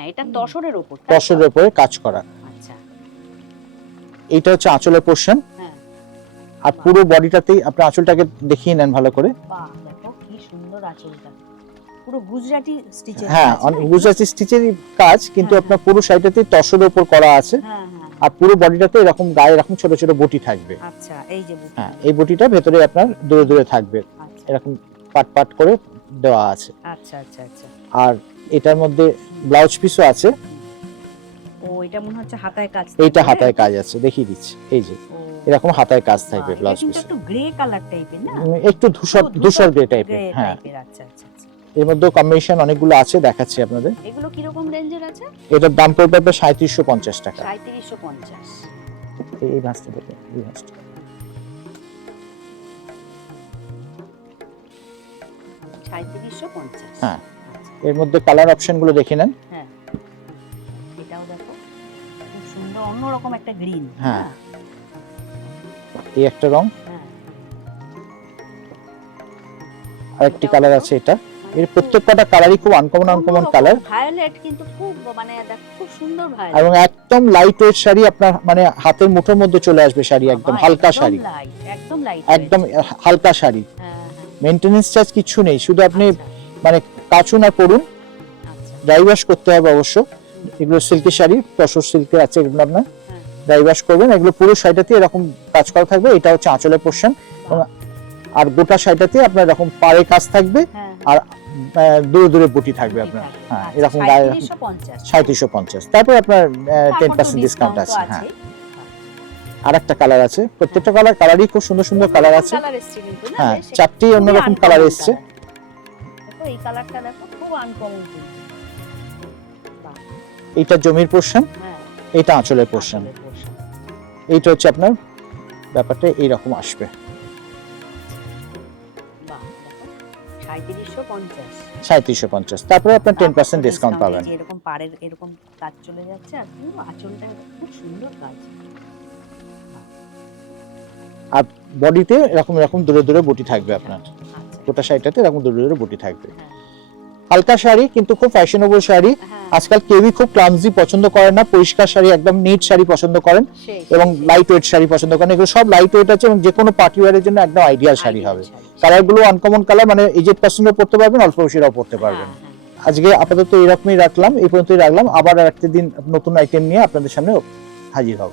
হ্যাঁ এটা তসরের উপর, তসরের উপরে কাজ করা। আচ্ছা এটা হচ্ছে আঁচলের পোরশন। হ্যাঁ আর পুরো বডিটাতেই আপনি আঁচলটাকে দেখিয়ে নেন ভালো করে। বাহ দেখো কি সুন্দর আঁচলটা, পুরো গুজরাটি স্টিচের হ্যাঁ, কাজ, গুজরাটি স্টিচেরই কাজ, কিন্তু হ্যাঁ, আপনার পুরো সাইডটাতেই তসরের উপর করা আছে। হ্যাঁ হ্যাঁ আর পুরো বডিটাতে এরকম গায়ে এরকম ছোট ছোট বটি থাকবে। আচ্ছা এই যে বুটি, হ্যাঁ, এই বটিটা ভেতরে আপনার দূরে দূরে থাকবে, আচ্ছা এরকম পাট পাট করে দেওয়া আছে। আচ্ছা আচ্ছা আচ্ছা আর এটার মধ্যে ব্লাউজ পিসও আছে। ও এটা মনে হচ্ছে হাতায় কাজ, এইটা হাতায় কাজ আছে, দেখিয়ে দিচ্ছি। এই যে ও এরকম হাতায় কাজ থাকবে বাহ, ব্লাউজ এটা কিন্তু পিসে। একটু গ্রে কালার টাইপের না, একটু ধূসর গ্রে টাইপের। গ্রে হ্যাঁ, টাইপের, আচ্ছা আচ্ছা আচ্ছা। এর মধ্যে কম্বিনেশন অনেকগুলো আছে, দেখাচ্ছি আপনাদের। এগুলো কি রকম রেঞ্জের আছে? এটার দাম পড়বে আপনার 3750 টাকা। 3750, এই ভাঁজটা দেখুন, এই ভাঁজটা। 3750, হ্যাঁ, আচ্ছা এর মধ্যে কালার অপশন গুলো দেখে নেন। হ্যাঁ এটাও দেখো খুব সুন্দর অন্যরকম একটা গ্রিন। হ্যাঁ। এই একটা রং, হ্যাঁ আরেকটি কালার আছে এটা। এর প্রত্যেকটা কালারই খুব আনকমন কালার, ভায়োলেট, কিন্তু খুব মানে দেখো খুব সুন্দর ভায়োলেট, এবং একদম লাইট ওয়েট শাড়ি, আপনার মানে হাতের মুঠোর মধ্যে চলে আসবে শাড়ি, একদম হালকা শাড়ি, একদম লাইট, একদম হালকা শাড়ি। হ্যাঁ হ্যাঁ মেইনটেনেন্স চার্জ কিছু নেই, শুধু আপনি আচ্ছা, মানে কাচুন আর পরুন, আচ্ছা ড্রাই ওয়াশ করতে হবে অবশ্য। এগুলো সিল্কি শাড়ি, তসর সিল্কের আছে, এগুলো আপনার হ্যাঁ ড্রাই ওয়াশ করবেন। এগুলো পুরো শাড়িটাতে এরকম কাজ করা থাকবে। এটা হচ্ছে আঁচলের পোরশন, আর গোটা শাড়িটাতে আপনার এরকম পাড়ে কাজ থাকবে, হ্যাঁ আর দূরে দূরে বুটি থাকবে আপনার। হ্যাঁ, এরকম গায়ে 3750। তারপর আপনার 10% ডিসকাউন্ট আছে। হ্যাঁ, আর একটা কালার আছে, প্রত্যেকটা কালারই খুব সুন্দর সুন্দর কালার আছে। হ্যাঁ, চারটি অন্যরকম কালার এসছে। দেখো এই কালারটা দেখো খুব আনকমন, বাহ এইটা জমির পোরশন, হ্যাঁ এইটা আঁচলের পোরশন। আসলে পোশাক। এইটা হচ্ছে আপনার ব্যাপারটা এইরকম আসবে। বাহ দেখো 3750, 3750। তারপরে আপনার 10% ডিসকাউন্ট পাবেন। যে এরকম পাড়ের এরকম কাজ চলে যাচ্ছে, আর পুরো আঁচলটা খুব সুন্দর কাজ। আর বডিতে এরকম এরকম দূরে দূরে বুটি থাকবে আপনার, আচ্ছা গোটা শাড়িটাতে এরকম দূরে দূরে বুটি থাকবে। হ্যাঁ হালকা শাড়ি, কিন্তু খুব ফ্যাশনেবল শাড়ি। হ্যাঁ আজকাল কেউই খুব ক্লামজি পছন্দ করেন না, পরিষ্কার শাড়ি, একদম নিট শাড়ি পছন্দ করেন, সেই এবং লাইট ওয়েট শাড়ি পছন্দ করেন। এগুলো সব লাইট ওয়েট আছে, এবং যে কোনো পার্টি ওয়্যারের জন্য একদম আইডিয়াল শাড়ি হবে। কালার গুলো আনকমন কালার, মানে এজেড পার্সনও পড়তে পারবেন, অল্প বয়সীরাও পড়তে পারবেন। আজকে আপাতত এরকমই রাখলাম, এই পর্যন্তই রাখলাম। আবার আরেকটা দিন নতুন আইটেম নিয়ে আপনাদের সামনে হাজির হব।